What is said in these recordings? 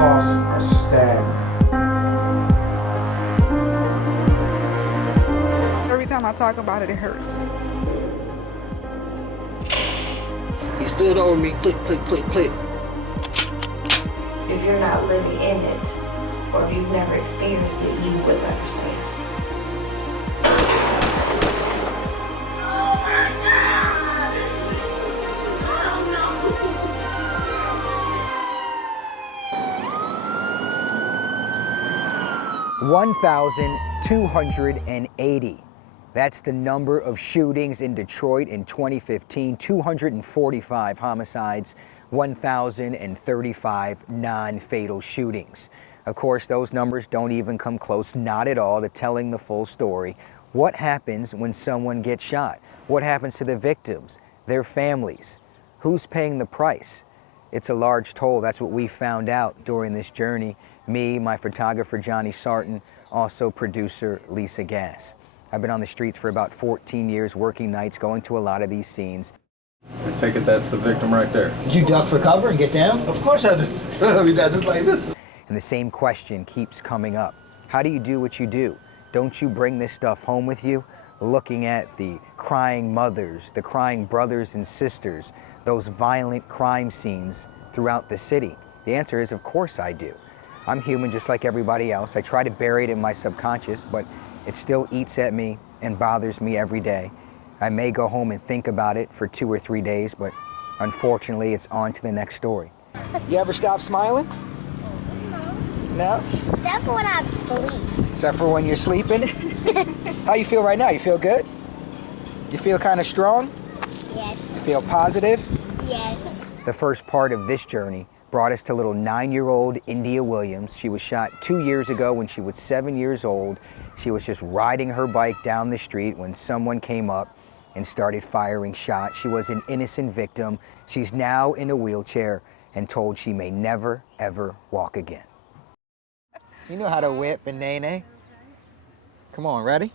costs are staggering. Every time I talk about it, it hurts. He stood over me, click, click, click, click. If you're not living in it, or if you've never experienced it, you wouldn't understand. Oh my God! Oh no! 1,280. That's the number of shootings in Detroit in 2015, 245 homicides, 1,035 non-fatal shootings. Of course, those numbers don't even come close, not at all, to telling the full story. What happens when someone gets shot? What happens to the victims, their families? Who's paying the price? It's a large toll. That's what we found out during this journey. Me, my photographer, Johnny Sarton, also producer Lisa Gass. I've been on the streets for about 14 years, working nights, going to a lot of these scenes. I take it that's the victim right there. Did you duck for cover and get down? Of course I did. I mean, I did like this. And the same question keeps coming up. How do you do what you do? Don't you bring this stuff home with you? Looking at the crying mothers, the crying brothers and sisters, those violent crime scenes throughout the city. The answer is, of course I do. I'm human just like everybody else. I try to bury it in my subconscious, but it still eats at me and bothers me every day. I may go home and think about it for 2 or 3 days, but unfortunately, it's on to the next story. You ever stop smiling? No? Except for when I'm asleep. Except for when you're sleeping? How you feel right now? You feel good? You feel kind of strong? Yes. You feel positive? Yes. The first part of this journey brought us to little 9-year-old India Williams. She was shot 2 years ago when she was 7 years old. She was just riding her bike down the street when someone came up and started firing shots. She was an innocent victim. She's now in a wheelchair and told she may never, ever walk again. You know how to whip and nay-nay? Come on, ready?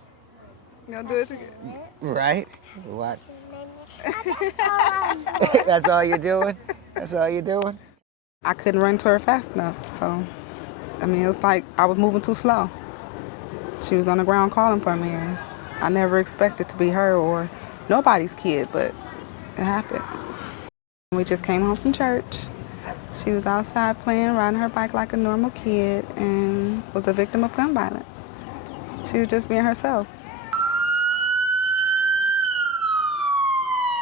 You gonna do it together? Right? What? That's all you're doing? That's all you're doing? I couldn't run to her fast enough, so, I mean, it was like I was moving too slow. She was on the ground calling for me, and I never expected to be her or nobody's kid, but it happened. We just came home from church. She was outside playing, riding her bike like a normal kid, and was a victim of gun violence. She was just being herself.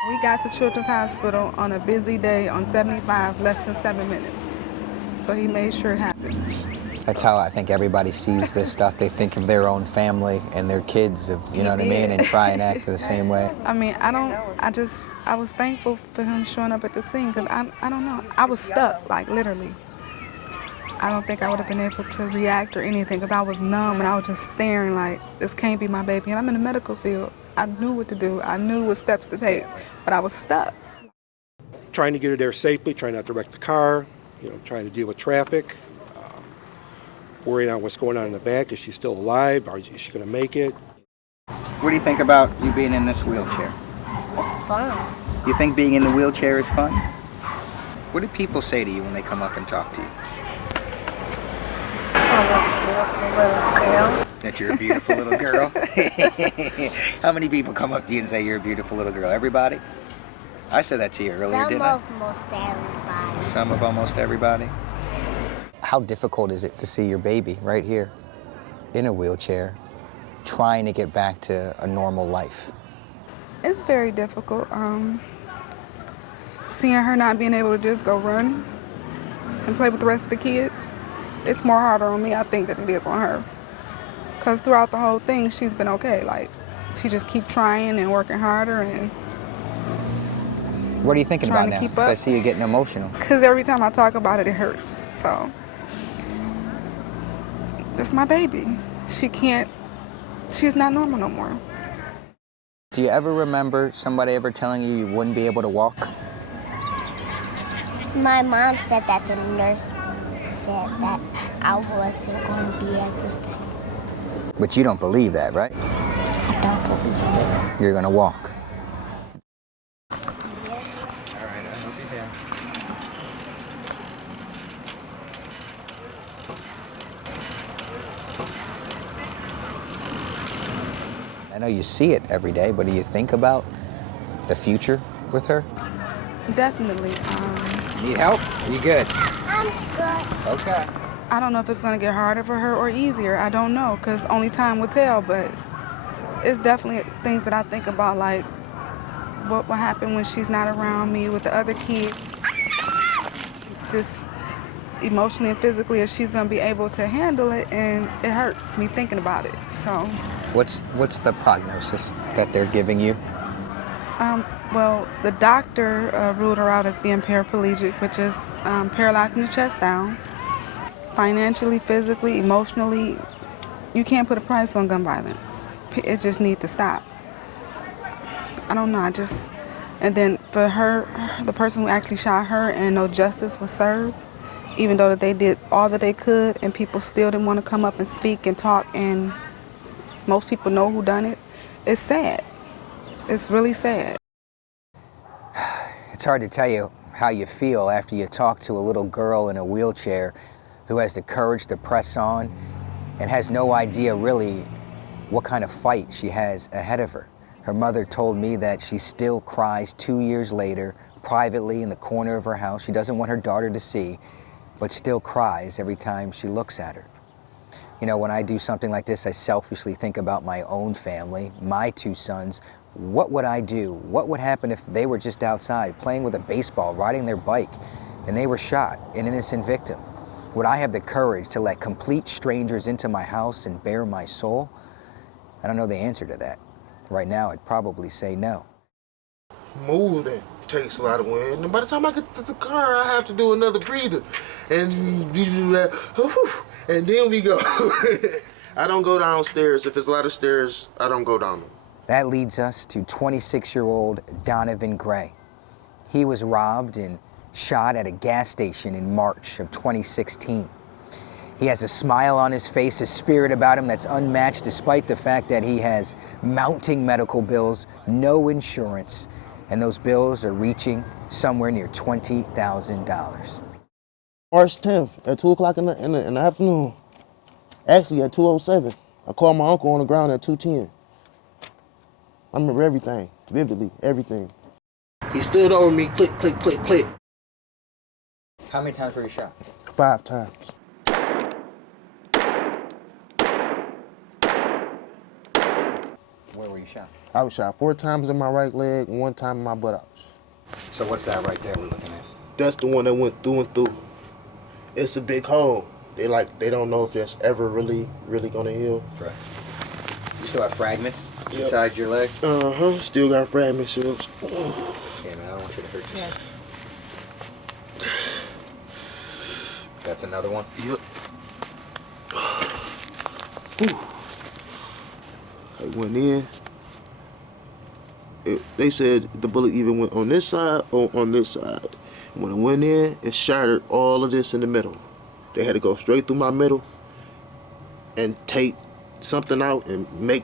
We got to Children's Hospital on a busy day on 75, less than 7 minutes. So he made sure it happened. That's how I think everybody sees this stuff. They think of their own family and their kids, you know what I mean, and try and act the same way. I mean, I was thankful for him showing up at the scene, because I don't know, I was stuck, like literally. I don't think I would have been able to react or anything, because I was numb and I was just staring like, this can't be my baby. And I'm in the medical field. I knew what to do. I knew what steps to take, but I was stuck. Trying to get her there safely, trying not to wreck the car, trying to deal with traffic, worrying on what's going on in the back. Is she still alive? Is she going to make it? What do you think about you being in this wheelchair? It's fun. You think being in the wheelchair is fun? What do people say to you when they come up and talk to you? I'm a beautiful little girl. That you're a beautiful little girl? How many people come up to you and say you're a beautiful little girl? Everybody? I said that to you earlier, didn't I? Some of most everybody. Some of almost everybody? How difficult is it to see your baby right here in a wheelchair trying to get back to a normal life? It's very difficult. Seeing her not being able to just go run and play with the rest of the kids, it's more harder on me, I think, than it is on her. Because throughout the whole thing, she's been okay. Like, she just keep trying and working harder and what are you thinking about now? Because Because I see you getting emotional. Because every time I talk about it, it hurts. So, that's my baby. She's not normal no more. Do you ever remember somebody ever telling you you wouldn't be able to walk? My mom said that the nurse said that I wasn't going to be able to. But you don't believe that, right? I don't believe it. You're gonna walk. Yes. All right, I hope you know you see it every day, but do you think about the future with her? Definitely. Need help? You good? I'm good. Okay. I don't know if it's going to get harder for her or easier. I don't know, because only time will tell, but it's definitely things that I think about, like what will happen when she's not around me with the other kids. It's just emotionally and physically, if she's going to be able to handle it, and it hurts me thinking about it. So, What's the prognosis that they're giving you? well, the doctor ruled her out as being paraplegic, which is paralyzed from the chest down. Financially, physically, emotionally, you can't put a price on gun violence. It just needs to stop. I don't know, and then for her, the person who actually shot her, and no justice was served, even though that they did all that they could, and people still didn't want to come up and speak and talk, and most people know who done it. It's sad. It's really sad. It's hard to tell you how you feel after you talk to a little girl in a wheelchair who has the courage to press on and has no idea really what kind of fight she has ahead of her. Her mother told me that she still cries 2 years later, privately in the corner of her house. She doesn't want her daughter to see, but still cries every time she looks at her. You know, when I do something like this, I selfishly think about my own family, my 2 sons. What would I do? What would happen if they were just outside playing with a baseball, riding their bike, and they were shot, an innocent victim? Would I have the courage to let complete strangers into my house and bare my soul? I don't know the answer to that. Right now, I'd probably say no. Moving takes a lot of wind, and by the time I get to the car, I have to do another breather, and we do that, and then we go. I don't go downstairs. If it's a lot of stairs, I don't go down them. That leads us to 26-year-old Donovan Gray. He was robbed and shot at a gas station in March of 2016. He has a smile on his face, a spirit about him that's unmatched, despite the fact that he has mounting medical bills, no insurance, and those bills are reaching somewhere near $20,000. March 10th at 2 o'clock in the afternoon. Actually, at 2:07. I called my uncle on the ground at 2:10. I remember everything, vividly, everything. He stood over me, click, click, click, click. How many times were you shot? 5 times. Where were you shot? I was shot 4 times in my right leg and 1 time in my buttocks. So what's that right there we're looking at? That's the one that went through and through. It's a big hole. They don't know if that's ever really gonna heal. Correct. You still have fragments inside your leg? Still got fragments. Yeah, man, I don't want you to hurt yourself. That's another one? Yep. I went in. They said the bullet even went on this side or on this side. When it went in, it shattered all of this in the middle. They had to go straight through my middle and take something out and make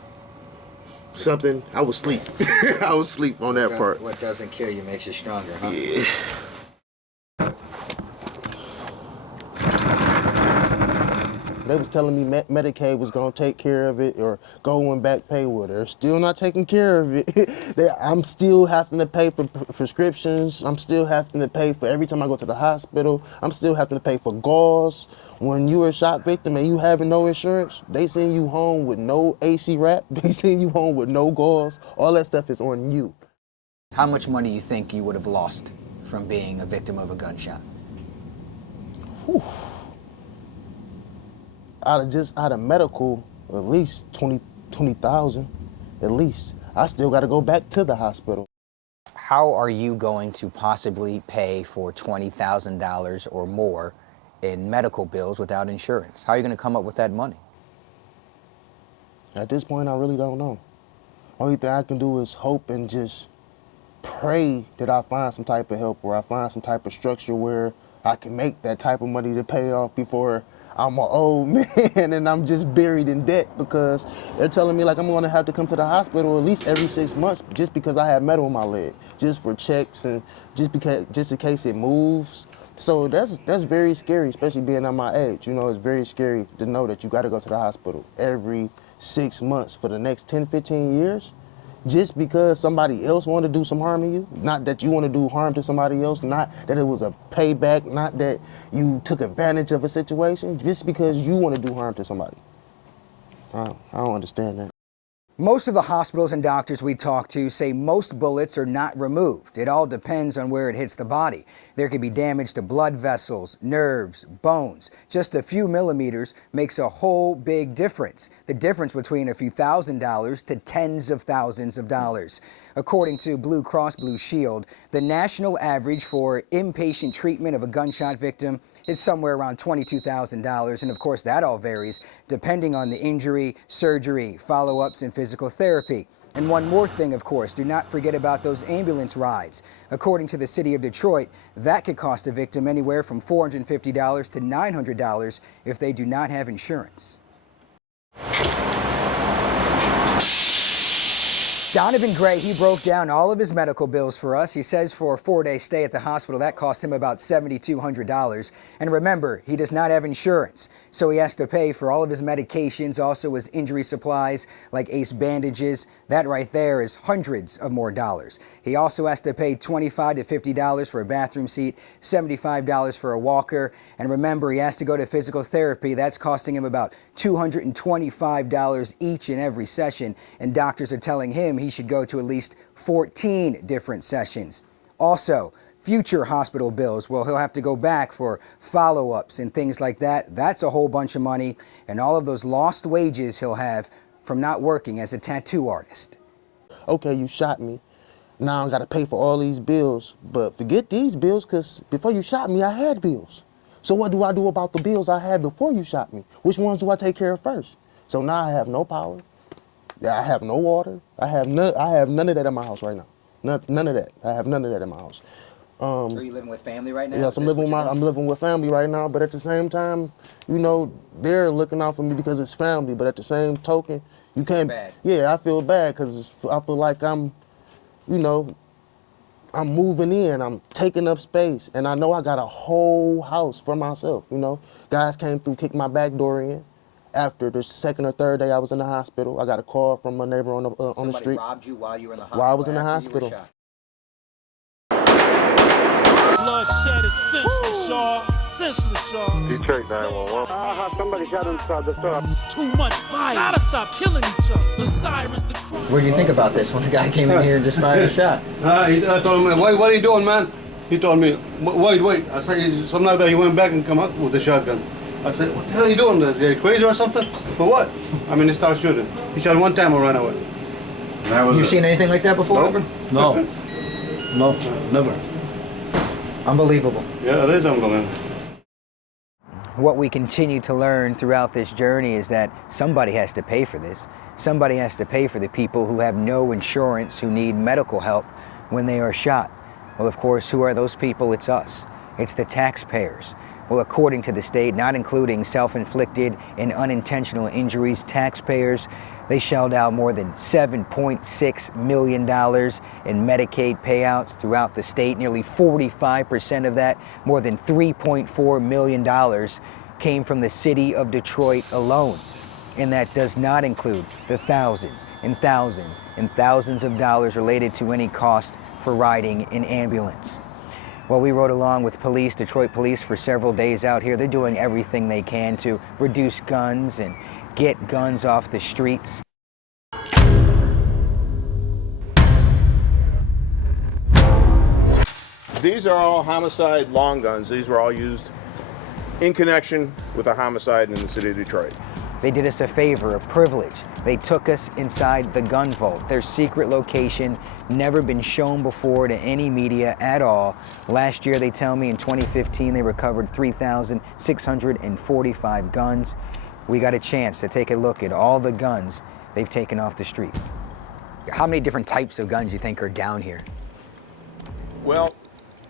something. I was asleep. I was asleep on that part. What doesn't kill you makes you stronger, huh? Yeah. They was telling me Medicaid was gonna take care of it or go and back pay with it. They're still not taking care of it. I'm still having to pay for prescriptions. I'm still having to pay for every time I go to the hospital. I'm still having to pay for gauze. When you're a shot victim and you having no insurance, they send you home with no AC wrap. They send you home with no gauze. All that stuff is on you. How much money do you think you would have lost from being a victim of a gunshot? Whew. Out of medical, at least 20,000, at least. I still got to go back to the hospital. How are you going to possibly pay for $20,000 or more in medical bills without insurance? How are you going to come up with that money? At this point, I really don't know. Only thing I can do is hope and just pray that I find some type of help, or I find some type of structure where I can make that type of money to pay off before I'm an old man and I'm just buried in debt, because they're telling me like I'm gonna have to come to the hospital at least every 6 months just because I have metal in my leg, just for checks and just in case it moves. So that's very scary, especially being at my age. You know, it's very scary to know that you gotta go to the hospital every 6 months for the next 10, 15 years, just because somebody else wanted to do some harm to you, not that you want to do harm to somebody else, not that it was a payback, not that you took advantage of a situation, just because you want to do harm to somebody. I don't understand that. Most of the hospitals and doctors we talk to say most bullets are not removed. It all depends on where it hits the body. There could be damage to blood vessels, nerves, bones. Just a few millimeters makes a whole big difference. The difference between a few $1,000s to tens of thousands of dollars. According to Blue Cross Blue Shield, the national average for inpatient treatment of a gunshot victim is somewhere around $22,000, and of course that all varies depending on the injury, surgery, follow-ups, and physical therapy. And one more thing, of course, do not forget about those ambulance rides. According to the city of Detroit, that could cost a victim anywhere from $450 to $900 if they do not have insurance. Donovan Gray, he broke down all of his medical bills for us. He says for a 4-day stay at the hospital, that cost him about $7,200. And remember, he does not have insurance, so he has to pay for all of his medications, also his injury supplies like ACE bandages. That right there is hundreds of more dollars. He also has to pay $25 to $50 for a bathroom seat, $75 for a walker. And remember, he has to go to physical therapy. That's costing him about $225 each and every session. And doctors are telling him he should go to at least 14 different sessions. Also, future hospital bills, well, he'll have to go back for follow-ups and things like that. That's a whole bunch of money, and all of those lost wages he'll have from not working as a tattoo artist. Okay, you shot me. Now I got to pay for all these bills, but forget these bills, because before you shot me, I had bills. So what do I do about the bills I had before you shot me? Which ones do I take care of first? So now I have no power. I have no water. I have none of that in my house right now. None of that. I have none of that in my house. Are you living with family right now? Yes, I'm living with family right now, but at the same time, you know, they're looking out for me because it's family, but at the same token, you can't. Bad. Yeah, I feel bad because I feel like I'm moving in, I'm taking up space, and I know I got a whole house for myself, you know. Guys came through, kicked my back door in. After the second or third day I was in the hospital, I got a call from a neighbor on the street. Somebody robbed you while you were in the hospital? While I was in the hospital. Bloodshed is senseless, y'all. Senseless, y'all. Detroit 911. Somebody shot inside the store. Too much violence. Gotta stop killing each other. The sirens, the crime. What did you think about this when the guy came in here and just fired a shot? I told him, what are you doing, man? He told me, wait. I said, something like that. He went back and come up with the shotgun. I said, what the hell are you doing? Are you crazy or something? For what? I mean, he started shooting. He shot one time and ran away. You've seen anything like that before? Nope. No, never. Unbelievable. Yeah, it is unbelievable. What we continue to learn throughout this journey is that somebody has to pay for this. Somebody has to pay for the people who have no insurance, who need medical help when they are shot. Well, of course, who are those people? It's us. It's the taxpayers. Well, according to the state, not including self-inflicted and unintentional injuries, taxpayers, they shelled out more than $7.6 million in Medicaid payouts throughout the state. Nearly 45% of that, more than $3.4 million, came from the city of Detroit alone. And that does not include the thousands and thousands and thousands of dollars related to any cost for riding an ambulance. Well, we rode along with police, Detroit police, for several days out here. They're doing everything they can to reduce guns and get guns off the streets. These are all homicide long guns. These were all used in connection with a homicide in the city of Detroit. They did us a favor, a privilege. They took us inside the gun vault, their secret location, never been shown before to any media at all. Last year, they tell me, in 2015, they recovered 3,645 guns. We got a chance to take a look at all the guns they've taken off the streets. How many different types of guns do you think are down here? Well,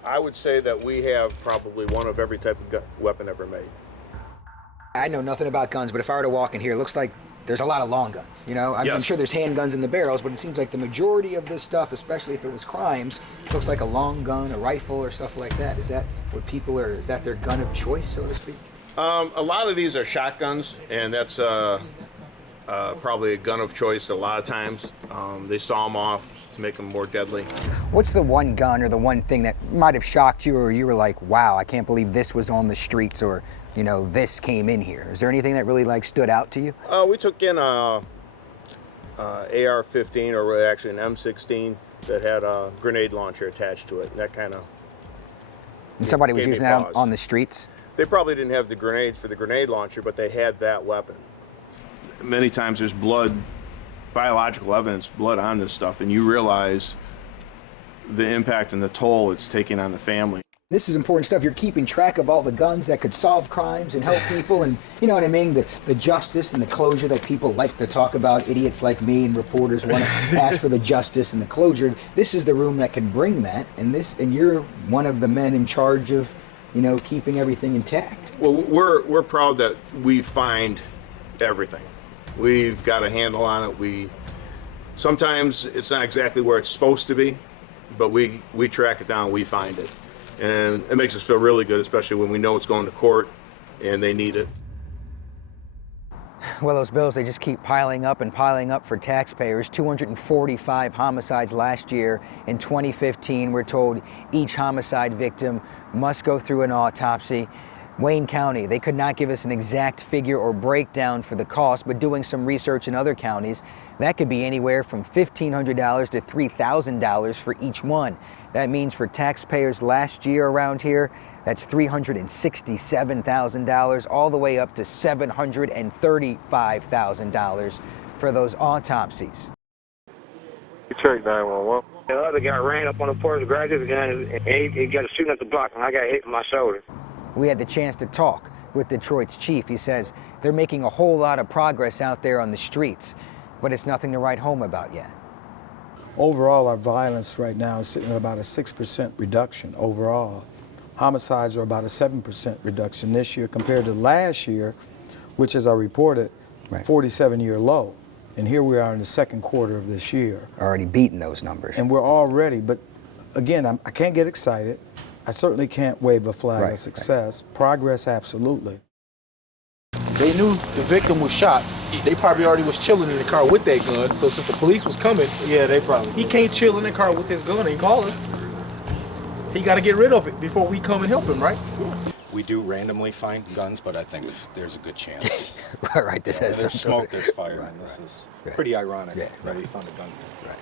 I would say that we have probably one of every type of weapon ever made. I know nothing about guns, but if I were to walk in here, it looks like there's a lot of long guns, you know? Yes. I'm sure there's handguns in the barrels, but it seems like the majority of this stuff, especially if it was crimes, looks like a long gun, a rifle, or stuff like that. Is that what people are, is that their gun of choice, so to speak? A lot of these are shotguns, and that's probably a gun of choice a lot of times. They saw them off to make them more deadly. What's the one gun or the one thing that might have shocked you, or you were like, wow, I can't believe this was on the streets, or, you know, this came in here? Is there anything that really like stood out to you? We took in a AR-15, or actually an M16 that had a grenade launcher attached to it. And that kind of. And somebody was using that on the streets? They probably didn't have the grenades for the grenade launcher, but they had that weapon. Many times there's blood, biological evidence, blood on this stuff, and you realize the impact and the toll it's taking on the family. This is important stuff. You're keeping track of all the guns that could solve crimes and help people, and you know what I mean? The justice and the closure that people like to talk about. Idiots like me and reporters want to ask for the justice and the closure. This is the room that can bring that, and you're one of the men in charge of, you know, keeping everything intact. Well, we're proud that we find everything. We've got a handle on it. Sometimes it's not exactly where it's supposed to be, but we track it down, we find it. And it makes us feel really good, especially when we know it's going to court and they need it. Well, those bills, they just keep piling up and piling up for taxpayers. 245 homicides last year. In 2015, we're told each homicide victim must go through an autopsy. Wayne County, they could not give us an exact figure or breakdown for the cost, but doing some research in other counties, that could be anywhere from $1,500 to $3,000 for each one. That means for taxpayers last year around here, that's $367,000, all the way up to $735,000 for those autopsies. Check 911. The other guy ran up on the porch, grabbed his gun, and he got a shooting at the block, and I got hit in my shoulder. We had the chance to talk with Detroit's chief. He says they're making a whole lot of progress out there on the streets, but it's nothing to write home about yet. Overall, our violence right now is sitting at about a 6% reduction overall. Homicides are about a 7% reduction this year compared to last year, which, as I reported, 47-year low. And here we are in the second quarter of this year. Already beating those numbers. And we're already, but again, I can't get excited. I certainly can't wave a flag of success. Progress, absolutely. They knew the victim was shot. They probably already was chilling in the car with that gun. So since the police was coming, yeah, they probably. He can't chill in the car with his gun and call us. He got to get rid of it before we come and help him, right? We do randomly find guns, but I think there's a good chance. Right, this has some there's sort smoke, there's fire, and this is pretty ironic that we found a gun. Right.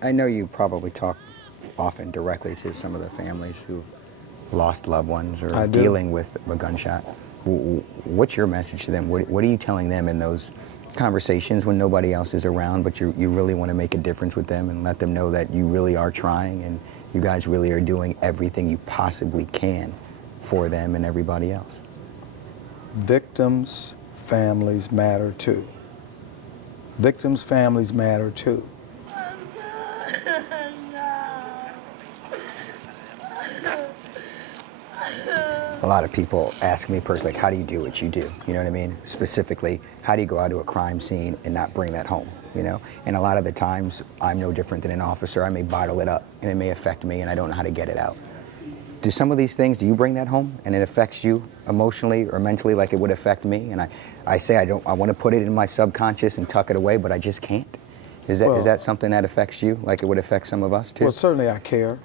I know you probably talk often directly to some of the families who lost loved ones or dealing with a gunshot. What's your message to them? What are you telling them in those conversations when nobody else is around, but you really want to make a difference with them and let them know that you really are trying and you guys really are doing everything you possibly can for them and everybody else? Victims' families matter too. Victims' families matter too. A lot of people ask me personally, like, how do you do what you do? You know what I mean? Specifically, how do you go out to a crime scene and not bring that home, you know? And a lot of the times, I'm no different than an officer. I may bottle it up, and it may affect me, and I don't know how to get it out. Do some of these things, do you bring that home, and it affects you emotionally or mentally like it would affect me? And I say I want to put it in my subconscious and tuck it away, but I just can't. Is that something that affects you, like it would affect some of us, too? Well, certainly I care.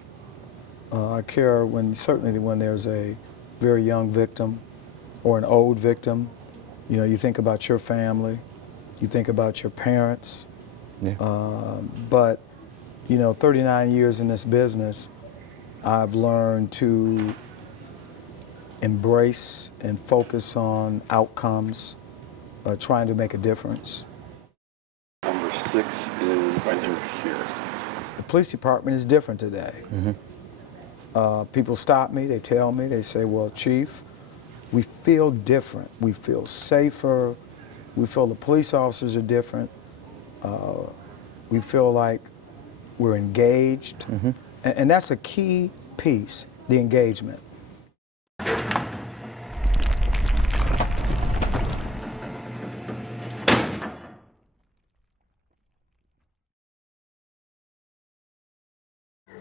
I care certainly when there's a very young victim or an old victim. You know, you think about your family, you think about your parents. Yeah. But, you know, 39 years in this business, I've learned to embrace and focus on outcomes, trying to make a difference. Number 6 is when you're here. The police department is different today. Mm-hmm. People stop me, they tell me, they say, well, Chief, we feel different. We feel safer. We feel the police officers are different. We feel like we're engaged. Mm-hmm. And that's a key piece, the engagement.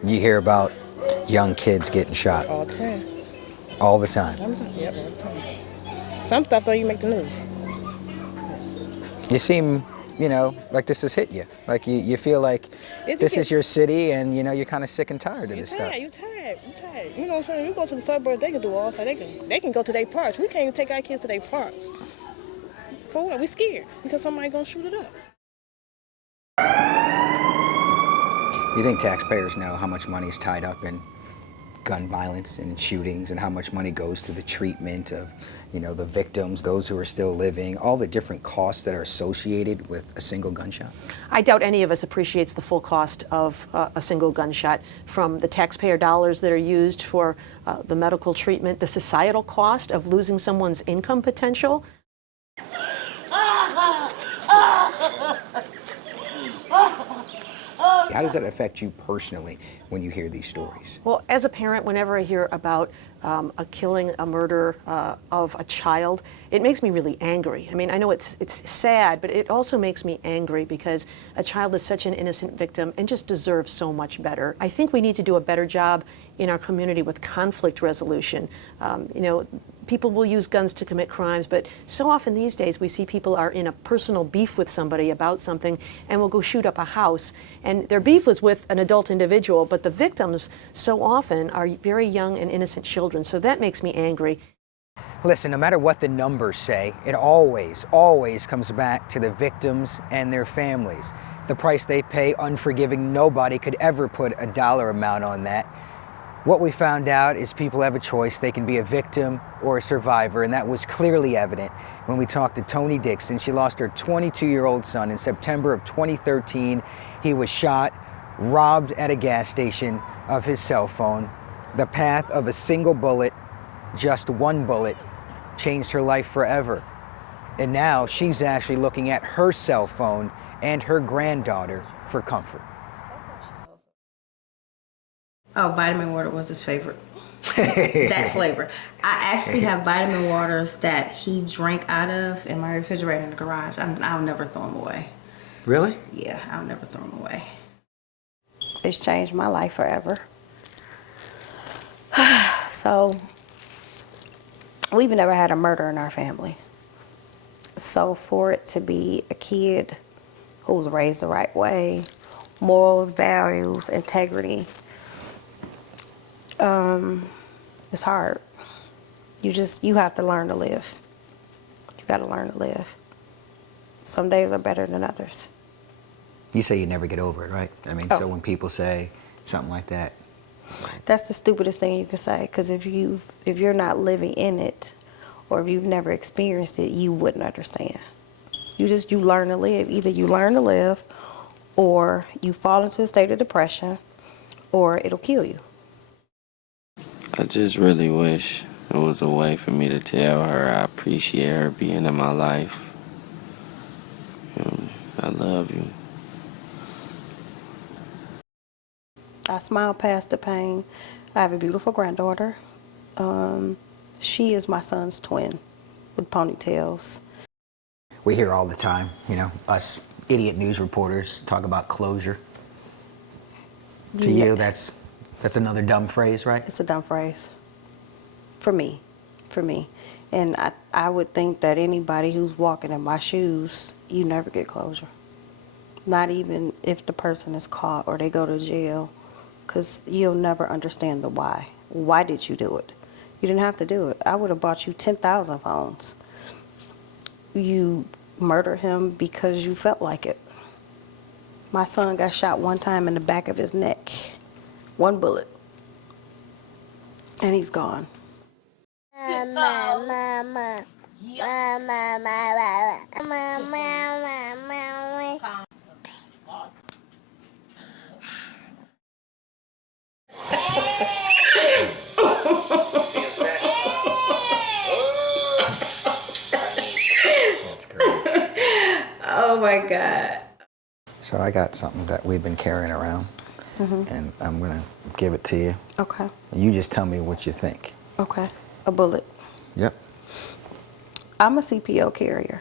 You hear about young kids getting shot? All the time. All the time? Yep, all the time. Some stuff don't even make the news. You seem, you know, like this has hit you. Like you feel like this is your city and, you know, you're kind of sick and tired of this stuff. You tired. You know what I'm saying? You go to the suburbs, they can do all the time. They can go to their parks. We can't even take our kids to their parks. For what? We scared because somebody gonna shoot it up. You think taxpayers know how much money is tied up in gun violence and shootings and how much money goes to the treatment of, you know, the victims, those who are still living, all the different costs that are associated with a single gunshot? I doubt any of us appreciates the full cost of a single gunshot, from the taxpayer dollars that are used for the medical treatment, the societal cost of losing someone's income potential. How does that affect you personally when you hear these stories? Well, as a parent, whenever I hear about a killing, a murder of a child, it makes me really angry. I mean, I know it's sad, but it also makes me angry because a child is such an innocent victim and just deserves so much better. I think we need to do a better job in our community with conflict resolution. You know, people will use guns to commit crimes, but so often these days we see people are in a personal beef with somebody about something and will go shoot up a house. And their beef was with an adult individual, but the victims so often are very young and innocent children. So that makes me angry. Listen, no matter what the numbers say, it always comes back to the victims and their families. The price they pay, unforgiving. Nobody could ever put a dollar amount on that. What we found out is people have a choice. They can be a victim or a survivor, and that was clearly evident when we talked to Toni Dixon. She lost her 22-year-old son in September of 2013. He was shot, robbed at a gas station of his cell phone. The path of a single bullet, just one bullet, changed her life forever. And now she's actually looking at her cell phone and her granddaughter for comfort. Oh, vitamin water was his favorite. That flavor. I actually have vitamin waters that he drank out of in my refrigerator in the garage. I'll never throw them away. Really? Yeah, I'll never throw them away. It's changed my life forever. So, we've never had a murder in our family. So for it to be a kid who was raised the right way, morals, values, integrity, it's hard. You have to learn to live. You got to learn to live. Some days are better than others. You say you never get over it, right? I mean, so when people say something like that. That's the stupidest thing you can say, because if you're not living in it, or if you've never experienced it, you wouldn't understand. You learn to live. Either you learn to live, or you fall into a state of depression, or it'll kill you. I just really wish there was a way for me to tell her I appreciate her being in my life. I love you. I smile past the pain. I have a beautiful granddaughter. She is my son's twin with ponytails. We hear all the time, you know, us idiot news reporters talk about closure. To you, that's another dumb phrase, right? It's a dumb phrase. For me. And I would think that anybody who's walking in my shoes, you never get closure. Not even if the person is caught or they go to jail, because you'll never understand the why. Why did you do it? You didn't have to do it. I would have bought you 10,000 phones. You murdered him because you felt like it. My son got shot one time in the back of his neck. One bullet. And he's gone. Oh my God. So I got something that we've been carrying around, and I'm gonna give it to you. Okay. You just tell me what you think. Okay. A bullet. Yep. I'm a CPO carrier.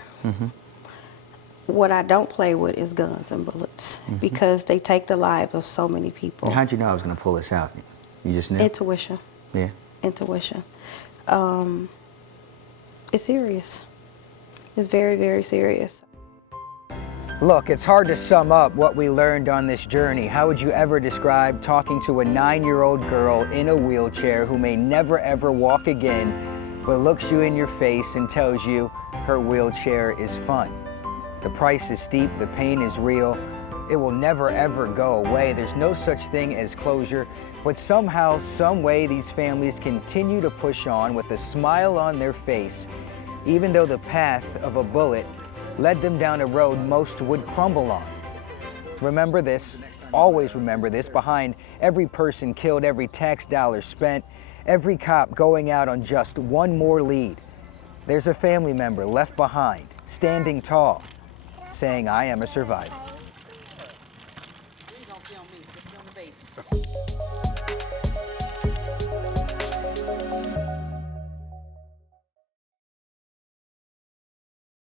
What I don't play with is guns and bullets because they take the lives of so many people. And how'd you know I was gonna pull this out? You just knew? Intuition. Yeah. Intuition. It's serious. It's very, very serious. Look, it's hard to sum up what we learned on this journey. How would you ever describe talking to a 9-year-old girl in a wheelchair who may never ever walk again, but looks you in your face and tells you her wheelchair is fun? The price is steep, the pain is real. It will never ever go away. There's no such thing as closure, but somehow, some way, these families continue to push on with a smile on their face, even though the path of a bullet led them down a road most would crumble on. Remember this, always remember this, behind every person killed, every tax dollar spent, every cop going out on just one more lead, there's a family member left behind, standing tall, saying, I am a survivor.